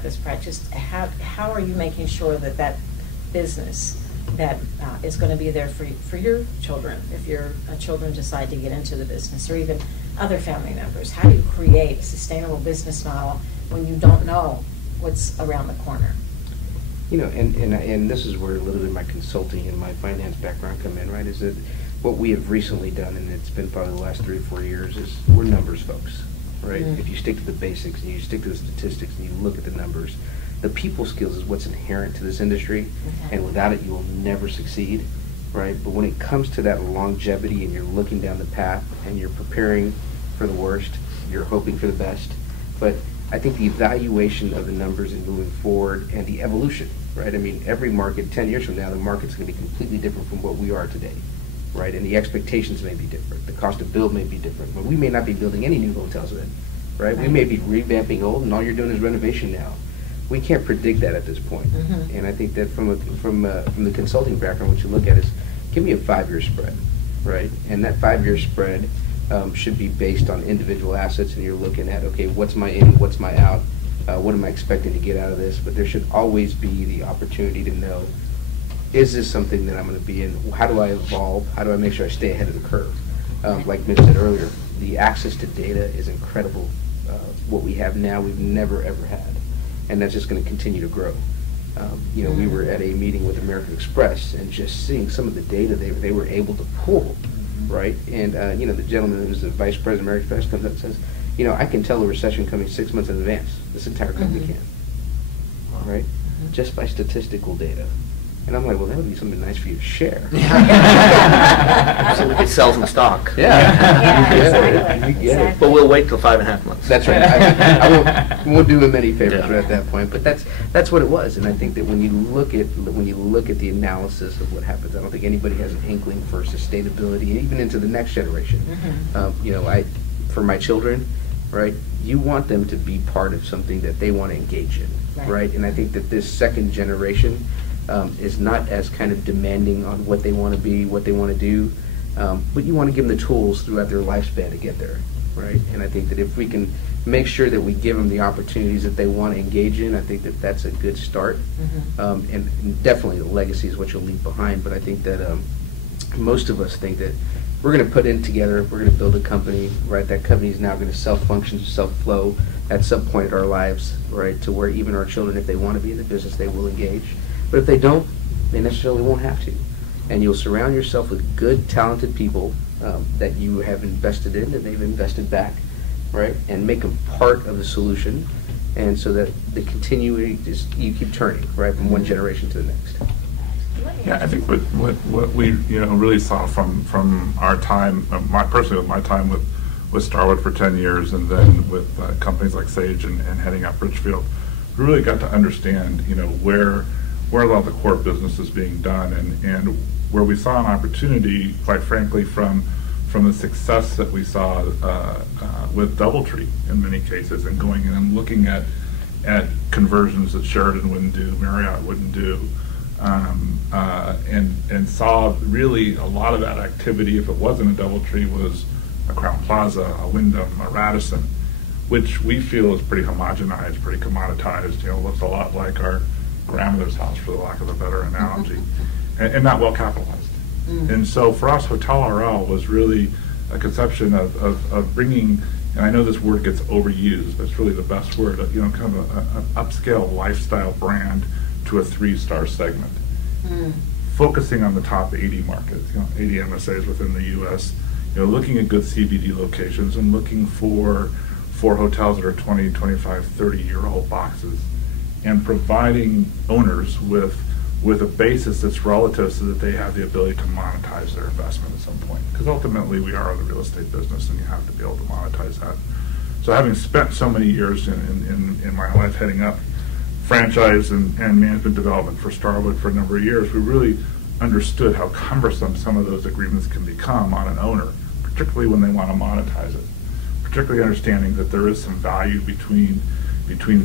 about this, Brad, just how are you making sure that that business that is going to be there for your children, if your children decide to get into the business, or even other family members? How do you create a sustainable business model when you don't know what's around the corner? You know, and this is where a little bit of my consulting and my finance background come in, right? Is that what we have recently done, and it's been probably the last 3 or 4 years, is we're numbers folks, right? If you stick to the basics and you stick to the statistics and you look at the numbers, the people skills is what's inherent to this industry, and without it you will never succeed, right? But when it comes to that longevity and you're looking down the path and you're preparing for the worst, you're hoping for the best. But I think the evaluation of the numbers and moving forward and the evolution, right? I mean, every market, 10 years from now, the market's going to be completely different from what we are today, right? And the expectations may be different. The cost of build may be different. But we may not be building any new hotels then, right? We may be revamping old, and all you're doing is renovation now. We can't predict that at this point. And I think that from the consulting background, what you look at is, give me a 5-year spread, right? And that 5-year spread should be based on individual assets, and you're looking at, okay, what's my in, what's my out, what am I expecting to get out of this? But there should always be the opportunity to know, is this something that I'm going to be in? How do I evolve? How do I make sure I stay ahead of the curve? Like Mitch said earlier, the access to data is incredible. What we have now, we've never, ever had. And that's just going to continue to grow. You know, we were at a meeting with American Express and just seeing some of the data they were able to pull, right? And, you know, the gentleman who's the vice president of American Express comes up and says, you know, I can tell a recession coming 6 months in advance. This entire company can, right? Just by statistical data. And I'm like, well, that would be something nice for you to share. So we could sell some stock. Yeah. But we'll wait till 5.5 months. That's right. I won't do him any favors at that point. But that's what it was. And I think that when you look at the analysis of what happens, I don't think anybody has an inkling for sustainability, even into the next generation. You know, for my children, right? You want them to be part of something that they want to engage in, right? And I think that this second generation is not as kind of demanding on what they want to be, what they want to do, but you want to give them the tools throughout their lifespan to get there, right? And I think that if we can make sure that we give them the opportunities that they want to engage in, I think that that's a good start. And definitely the legacy is what you'll leave behind, but I think that most of us think that we're going to put in together, we're going to build a company, right? That company is now going to self-function, self-flow at some point in our lives, right? To where even our children, if they want to be in the business, they will engage. But if they don't, they necessarily won't have to. And you'll surround yourself with good, talented people that you have invested in and they've invested back, right? And make them part of the solution. And so that the continuity, just you keep turning, right, from one generation to the next. Yeah, I think what we really saw from our time, personally with my time with Starwood for 10 years, and then with companies like Sage and heading up Richfield, we really got to understand where a lot of the core business is being done, and where we saw an opportunity, quite frankly, from the success that we saw with DoubleTree in many cases, and going in and looking at conversions that Sheraton wouldn't do, Marriott wouldn't do. And saw really a lot of that activity, if it wasn't a DoubleTree, was a Crowne Plaza, a Wyndham, a Radisson, which we feel is pretty homogenized, pretty commoditized, looks a lot like our grandmother's house, for the lack of a better analogy, and not well capitalized. And so for us, Hotel RL was really a conception of bringing, and I know this word gets overused, but it's really the best word, kind of an upscale lifestyle brand to a 3-star segment, focusing on the top 80 markets, 80 MSAs within the U.S., looking at good CBD locations and looking for hotels that are 20, 25, 30-year-old boxes, and providing owners with a basis that's relative so that they have the ability to monetize their investment at some point. Because ultimately we are in the real estate business and you have to be able to monetize that. So having spent so many years in my life heading up franchise and management development for Starwood for a number of years, we really understood how cumbersome some of those agreements can become on an owner, particularly when they want to monetize it. Particularly understanding that there is some value between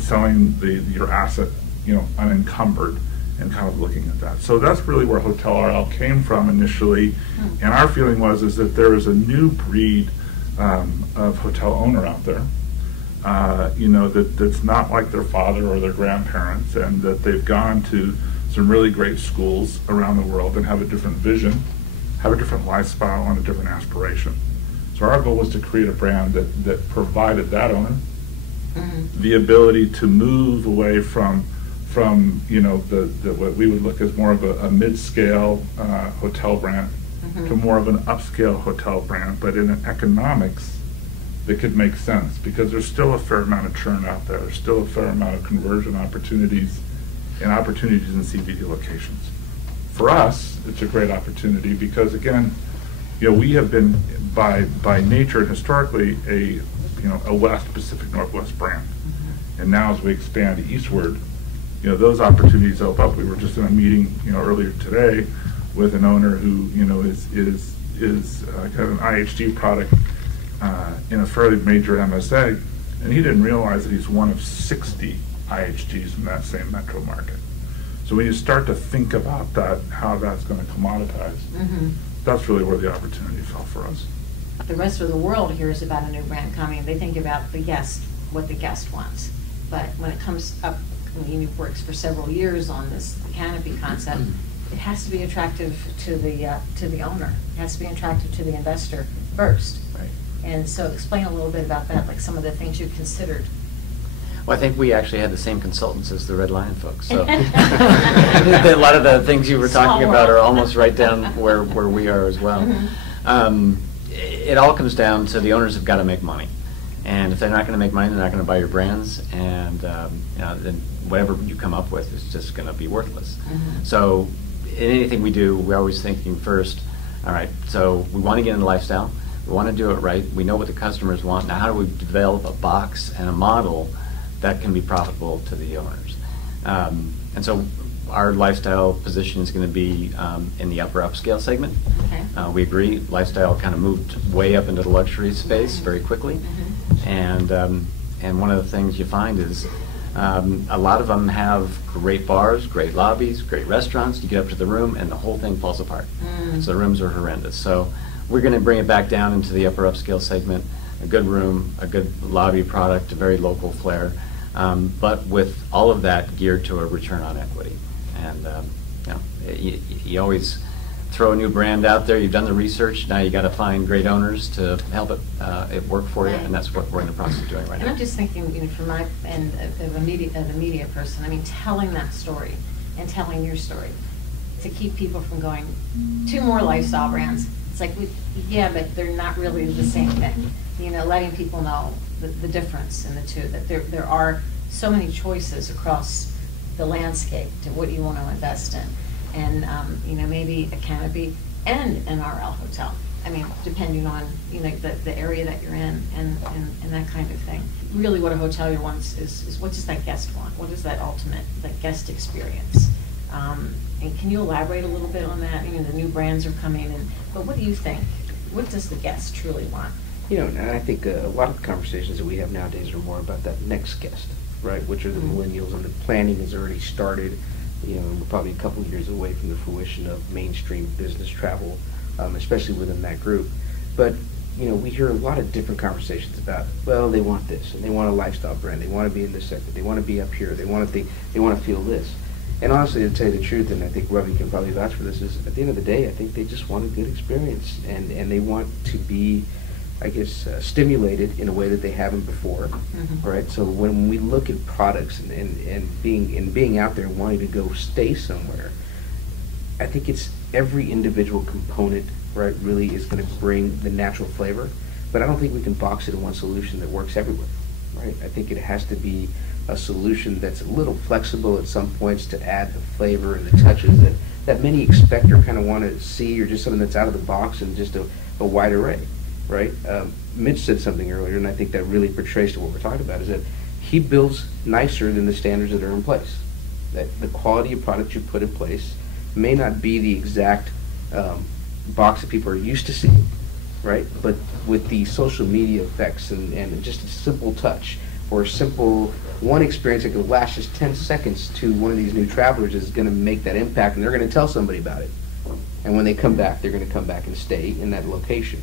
selling your asset, unencumbered, and kind of looking at that. So that's really where Hotel RL came from initially, and our feeling is that there is a new breed of hotel owner out there that's not like their father or their grandparents, and that they've gone to some really great schools around the world and have a different vision, have a different lifestyle, and a different aspiration. So our goal was to create a brand that provided that owner the ability to move away from what we would look as more of a mid-scale hotel brand to more of an upscale hotel brand, but in an economics that could make sense, because there's still a fair amount of churn out there. There's still a fair amount of conversion opportunities and opportunities in CBD locations. For us, it's a great opportunity because, again, we have been by nature and historically a West, Pacific Northwest brand. And now as we expand eastward, those opportunities open up. We were just in a meeting, earlier today with an owner who, is got an IHG product in a fairly major MSA, and he didn't realize that he's one of 60 IHGs in that same metro market. So when you start to think about that, how that's going to commoditize, that's really where the opportunity fell for us. The rest of the world hears about a new brand coming. They think about the guest, what the guest wants. But when it comes up, you've worked for several years on this canopy concept, it has to be attractive to the owner. It has to be attractive to the investor first. Right. And so explain a little bit about that, like some of the things you considered. Well, I think we actually had the same consultants as the Red Lion folks, so a lot of the things you were talking about are almost right down where we are as well. It all comes down to the owners have got to make money, and if they're not going to make money, they're not going to buy your brands, and then whatever you come up with is just going to be worthless. So in anything we do, we're always thinking first, all right, so we want to get into lifestyle, we want to do it right, we know what the customers want, now how do we develop a box and a model that can be profitable to the owners? And so our lifestyle position is going to be in the upper upscale segment. Okay. We agree, lifestyle kind of moved way up into the luxury space very quickly. And one of the things you find is a lot of them have great bars, great lobbies, great restaurants. You get up to the room and the whole thing falls apart. So the rooms are horrendous. So we're going to bring it back down into the upper upscale segment, a good room, a good lobby product, a very local flair, but with all of that geared to a return on equity. And you always throw a new brand out there. You've done the research. Now you got to find great owners to help it work for you, and that's what we're in the process of doing right now. And I'm just thinking, from my end of a media person, I mean, telling that story and telling your story to keep people from going to more lifestyle brands. It's like, yeah, but they're not really the same thing. Letting people know the difference in the two, that there are so many choices across the landscape to what you want to invest in. And, maybe a canopy and an RL hotel. I mean, depending on, the area that you're in and that kind of thing. Really what a hotelier wants is what does that guest want? What is that ultimate, that guest experience? And can you elaborate a little bit on that? The new brands are coming in, but what do you think? What does the guest truly want? And I think a lot of the conversations that we have nowadays are more about that next guest, right? Which are the millennials, and the planning has already started. And we're probably a couple of years away from the fruition of mainstream business travel, especially within that group. But we hear a lot of different conversations about, well, they want this, and they want a lifestyle brand. They want to be in this sector. They want to be up here. They want to feel this. And honestly, to tell you the truth, and I think Ravi can probably vouch for this, is at the end of the day, I think they just want a good experience, and they want to be, I guess, stimulated in a way that they haven't before, right? So when we look at products and being out there and wanting to go stay somewhere, I think it's every individual component, right, really is going to bring the natural flavor. But I don't think we can box it in one solution that works everywhere, right? I think it has to be a solution that's a little flexible at some points to add the flavor and the touches that many expect or kind of want to see, or just something that's out of the box and just a wide array. Right? Mitch said something earlier, and I think that really portrays to what we're talking about, is that he builds nicer than the standards that are in place. That the quality of product you put in place may not be the exact box that people are used to seeing, right? But with the social media effects and just a simple touch or a simple one experience that could last just 10 seconds to one of these new travelers is going to make that impact, and they're going to tell somebody about it. And when they come back, they're going to come back and stay in that location.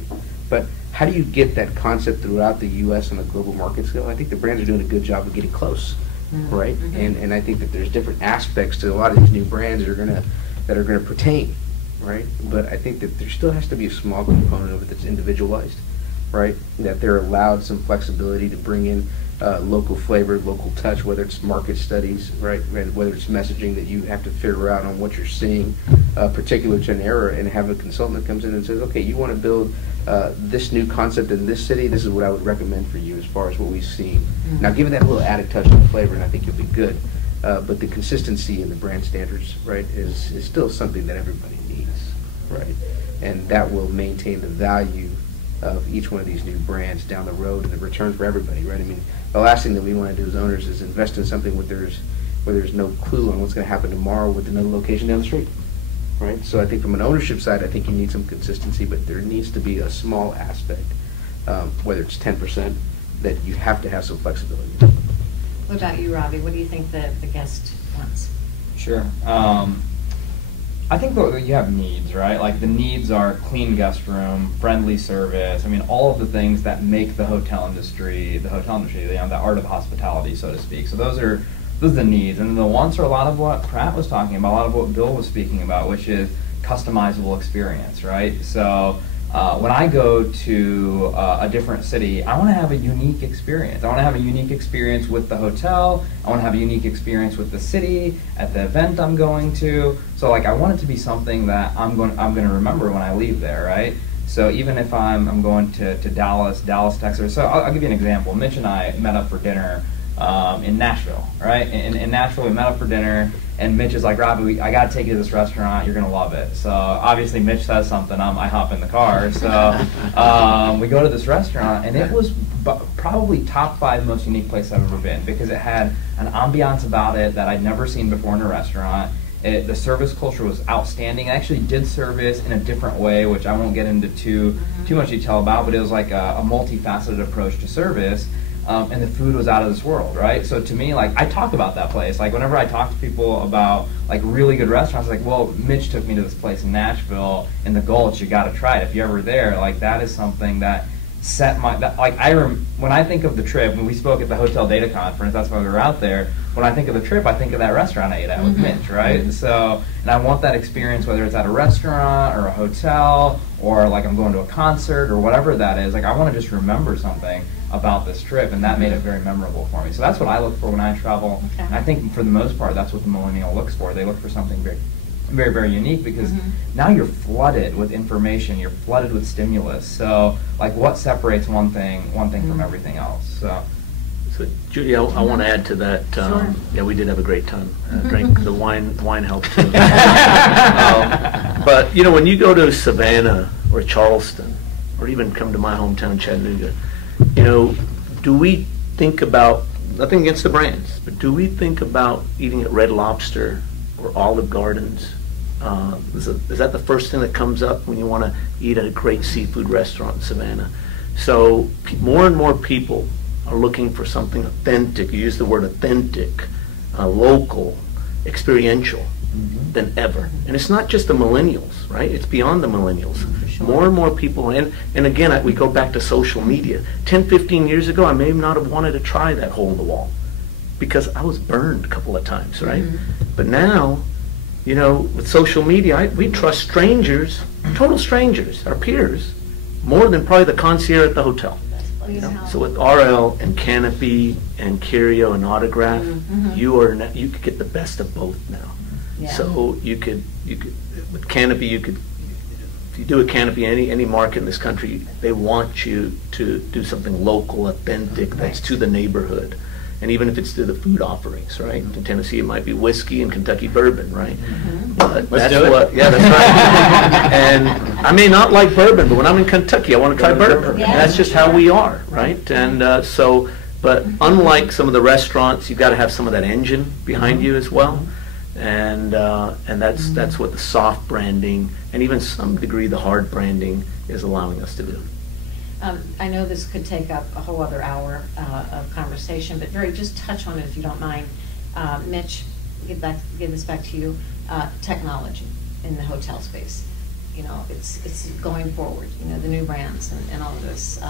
But how do you get that concept throughout the U.S. on a global market scale? I think the brands are doing a good job of getting close, right? And I think that there's different aspects to a lot of these new brands that are gonna pertain, right? But I think that there still has to be a small component of it that's individualized, right? That they're allowed some flexibility to bring in local flavor, local touch, whether it's market studies, right? And whether it's messaging that you have to figure out on what you're seeing particular to an area, and have a consultant that comes in and says, okay, you want to build this new concept in this city, this is what I would recommend for you as far as what we've seen. Now give it that little added touch of flavor and I think you'll be good. But the consistency in the brand standards, right, is still something that everybody needs, right? And that will maintain the value of each one of these new brands down the road and the return for everybody, right? I mean, the last thing that we want to do as owners is invest in something where there's no clue on what's going to happen tomorrow with another location down the street, right? So I think from an ownership side, I think you need some consistency, but there needs to be a small aspect, whether it's 10%, that you have to have some flexibility. What about you, Robbie? What do you think the guest wants? Sure. I think that you have needs, right? Like the needs are clean guest room, friendly service. I mean, all of the things that make the hotel industry, the art of hospitality, so to speak. So those are the needs. And the wants are a lot of what Pratt was talking about, a lot of what Bill was speaking about, which is customizable experience, right? So when I go to a different city, I want to have a unique experience. I want to have a unique experience with the hotel. I want to have a unique experience with the city, at the event I'm going to. So like I want it to be something that I'm going to remember when I leave there, right? So even if I'm going to Dallas, Texas. So I'll give you an example. Mitch and I met up for dinner in Nashville, right? In Nashville, we met up for dinner. And Mitch is like, Robbie, I got to take you to this restaurant. You're going to love it. So obviously Mitch says something. I hop in the car. So we go to this restaurant, and it was probably top 5 most unique place I've ever been, because it had an ambiance about it that I'd never seen before in a restaurant. The service culture was outstanding. I actually did service in a different way, which I won't get into too much detail about, but it was like a multifaceted approach to service. And the food was out of this world, right? So to me, like, I talk about that place. Like, whenever I talk to people about, like, really good restaurants, like, well, Mitch took me to this place in Nashville, in the Gulch, you gotta try it. If you're ever there, like, that is something that set when I think of the trip, when we spoke at the Hotel Data Conference, that's why we were out there, when I think of the trip, I think of that restaurant I ate at with Mitch, right? So, and I want that experience, whether it's at a restaurant or a hotel, or like I'm going to a concert or whatever that is, like I want to just remember something about this trip, and that made it very memorable for me. So that's what I look for when I travel. Okay. And I think for the most part, that's what the millennial looks for. They look for something very, very, very unique, because now you're flooded with information, you're flooded with stimulus. So like what separates one thing from everything else? So Judy, I want to add to that. Sure. Yeah, we did have a great time. Drank the wine helped too. But you know, when you go to Savannah or Charleston, or even come to my hometown, Chattanooga, you know, do we think about, nothing against the brands, but do we think about eating at Red Lobster or Olive Gardens? Is that the first thing that comes up when you want to eat at a great seafood restaurant in Savannah? So more and more people are looking for something authentic. You use the word authentic, local, experiential than ever. And it's not just the millennials, right? It's beyond the millennials. Sure. More and more people, and again, we go back to social media. 10, 15 years ago, I may not have wanted to try that hole in the wall because I was burned a couple of times, right? But now, you know, with social media, we trust strangers, total strangers, our peers, more than probably the concierge at the hotel. You know? So with RL and Canopy and Curio and Autograph, you could get the best of both now. Yeah. So you could with Canopy, if you do a Canopy any market in this country, they want you to do something local, authentic, that's to the neighborhood. And even if it's to the food offerings, right? In Tennessee, it might be whiskey and Kentucky bourbon, right? But Let's do it. yeah, that's right. And I may not like bourbon, but when I'm in Kentucky, I want to try bourbon. Yeah. And that's just how we are, right? And but unlike some of the restaurants, you've got to have some of that engine behind you as well. And that's what the soft branding and even some degree the hard branding is allowing us to do. I know this could take up a whole other hour of conversation, but just touch on it if you don't mind. Mitch, give this back to you. Technology in the hotel space. you know, it's going forward, you know, the new brands and all of this.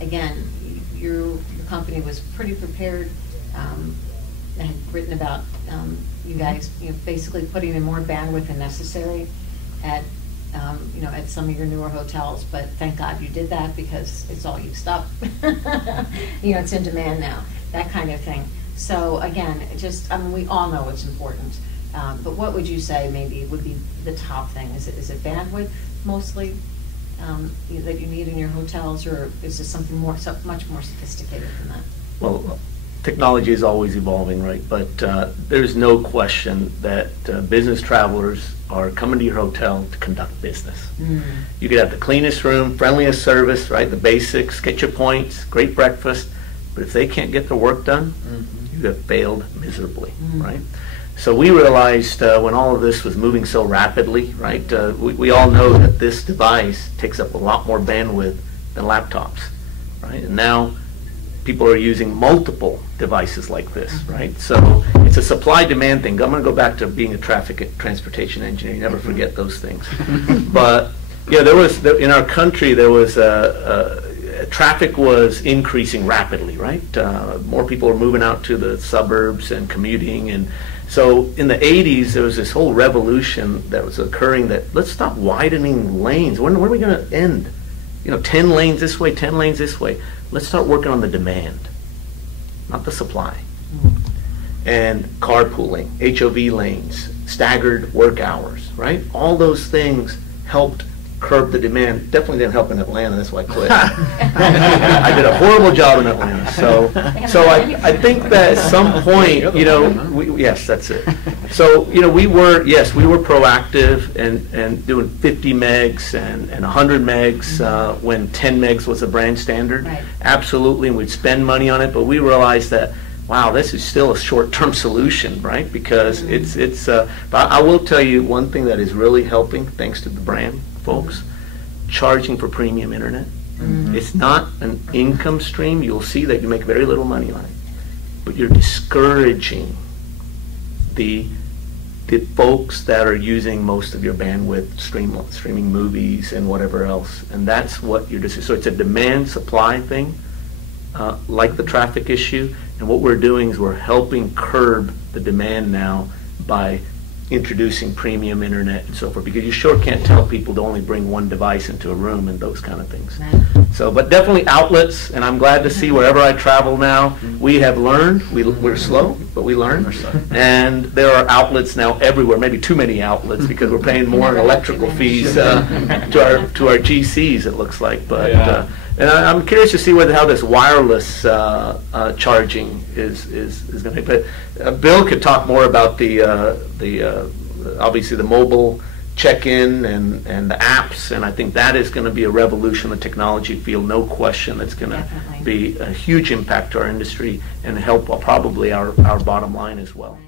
Again, your company was pretty prepared. I had written about you guys, you know, basically putting in more bandwidth than necessary at, you know, at some of your newer hotels, but thank God you did that because it's all used up. You know, it's in demand now, that kind of thing. So again, just, I mean, we all know it's important, but what would you say maybe would be the top thing? Is it bandwidth mostly that you need in your hotels, or is this something more, much more sophisticated than that? Well, technology is always evolving, right? But there's no question that business travelers are coming to your hotel to conduct business. You could have the cleanest room, friendliest service, right? The basics, get your points, great breakfast. But if they can't get their work done, you have failed miserably, right? So we realized when all of this was moving so rapidly, right? We all know that this device takes up a lot more bandwidth than laptops, right? And now people are using multiple devices like this, right? So it's a supply-demand thing. I'm going to go back to being a traffic and transportation engineer. You never forget those things. But yeah, in our country, there was traffic was increasing rapidly, right? More people are moving out to the suburbs and commuting, and so in the 80s, there was this whole revolution that was occurring that let's stop widening lanes. When are we going to end? You know, 10 lanes this way, 10 lanes this way. Let's start working on the demand, not the supply. And carpooling, HOV lanes, staggered work hours, right? All those things helped curb the demand. Definitely didn't help in Atlanta, that's why I quit. I did a horrible job in Atlanta. So I think that at some point, you know, yes, that's it. So, you know, we were proactive and doing 50 megs and 100 megs when 10 megs was a brand standard. Right. Absolutely, and we'd spend money on it, but we realized that, wow, this is still a short-term solution, right? Because but I will tell you one thing that is really helping, thanks to the brand folks, charging for premium internet. It's not an income stream. You'll see that you make very little money on it, but you're discouraging the folks that are using most of your bandwidth, streaming movies and whatever else, and that's what you're so it's a demand supply thing, like the traffic issue, and what we're doing is we're helping curb the demand now by introducing premium internet and so forth, because you sure can't tell people to only bring one device into a room and those kind of things. So, but definitely outlets, and I'm glad to see wherever I travel now, we have learned, we're slow, but we learn, and there are outlets now everywhere, maybe too many outlets because we're paying more in electrical fees to our GCs, it looks like, but and I'm curious to see how this wireless charging is going to be. But Bill could talk more about obviously the mobile check-in and the apps, and I think that is going to be a revolution in the technology field, no question. That's going to be a huge impact to our industry and help probably our bottom line as well.